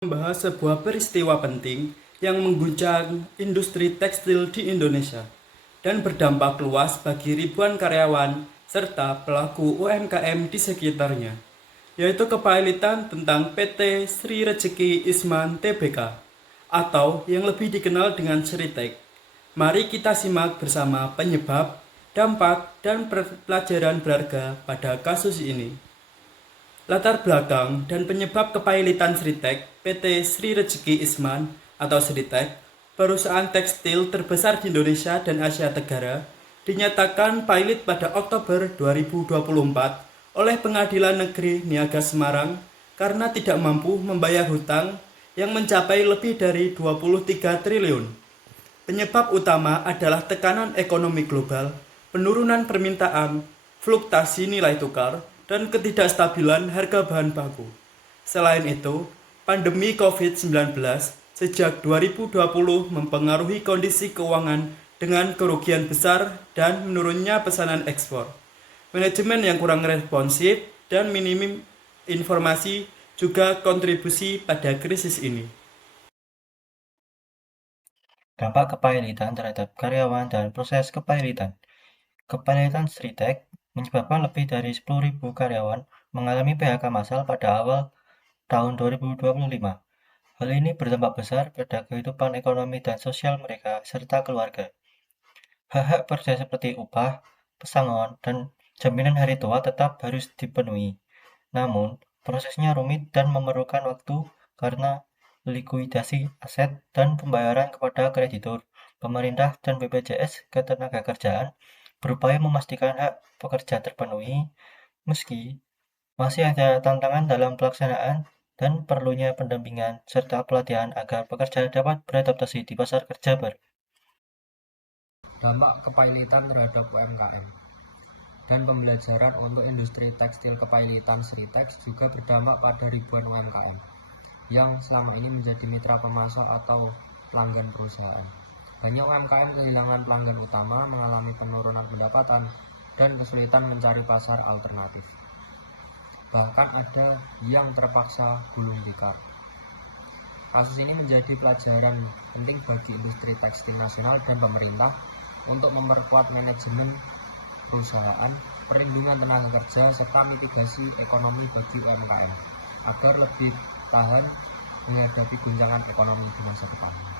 Membahas sebuah peristiwa penting yang mengguncang industri tekstil di Indonesia dan berdampak luas bagi ribuan karyawan serta pelaku UMKM di sekitarnya, yaitu kepailitan tentang PT Sri Rejeki Isman Tbk atau yang lebih dikenal dengan Sritek. Mari kita simak bersama penyebab, dampak, dan pelajaran berharga pada kasus ini. Latar belakang dan penyebab kepailitan Sritek, PT Sri Rejeki Isman atau Sritek, perusahaan tekstil terbesar di Indonesia dan Asia Tenggara, dinyatakan pailit pada Oktober 2024 oleh Pengadilan Negeri Niaga Semarang karena tidak mampu membayar hutang yang mencapai lebih dari 23 triliun. Penyebab utama adalah tekanan ekonomi global, penurunan permintaan, fluktuasi nilai tukar, dan ketidakstabilan harga bahan baku. Selain itu, pandemi COVID-19 sejak 2020 mempengaruhi kondisi keuangan dengan kerugian besar dan menurunnya pesanan ekspor. Manajemen yang kurang responsif dan minim informasi juga kontribusi pada krisis ini. Dampak kepailitan terhadap karyawan dan proses kepailitan. Kepailitan Sritek menyebabkan lebih dari 10.000 karyawan mengalami PHK massal pada awal tahun 2025. Hal ini berdampak besar pada kehidupan ekonomi dan sosial mereka serta keluarga. Hak-hak pekerja seperti upah, pesangon, dan jaminan hari tua tetap harus dipenuhi. Namun, prosesnya rumit dan memerlukan waktu karena likuidasi aset dan pembayaran kepada kreditur. Pemerintah dan BPJS Ketenagakerjaan berupaya memastikan hak pekerja terpenuhi, meski masih ada tantangan dalam pelaksanaan dan perlunya pendampingan serta pelatihan agar pekerja dapat beradaptasi di pasar kerja baru. Dampak kepailitan terhadap UMKM dan pembelajaran untuk industri tekstil. Kepailitan Sritek juga berdampak pada ribuan UMKM yang selama ini menjadi mitra pemasok atau pelanggan perusahaan. Banyak UMKM kehilangan pelanggan utama, mengalami penurunan pendapatan, dan kesulitan mencari pasar alternatif. Bahkan ada yang terpaksa gulung tikar. Kasus ini menjadi pelajaran penting bagi industri tekstil nasional dan pemerintah untuk memperkuat manajemen perusahaan, perlindungan tenaga kerja, serta mitigasi ekonomi bagi UMKM agar lebih tahan menghadapi guncangan ekonomi di masa depan.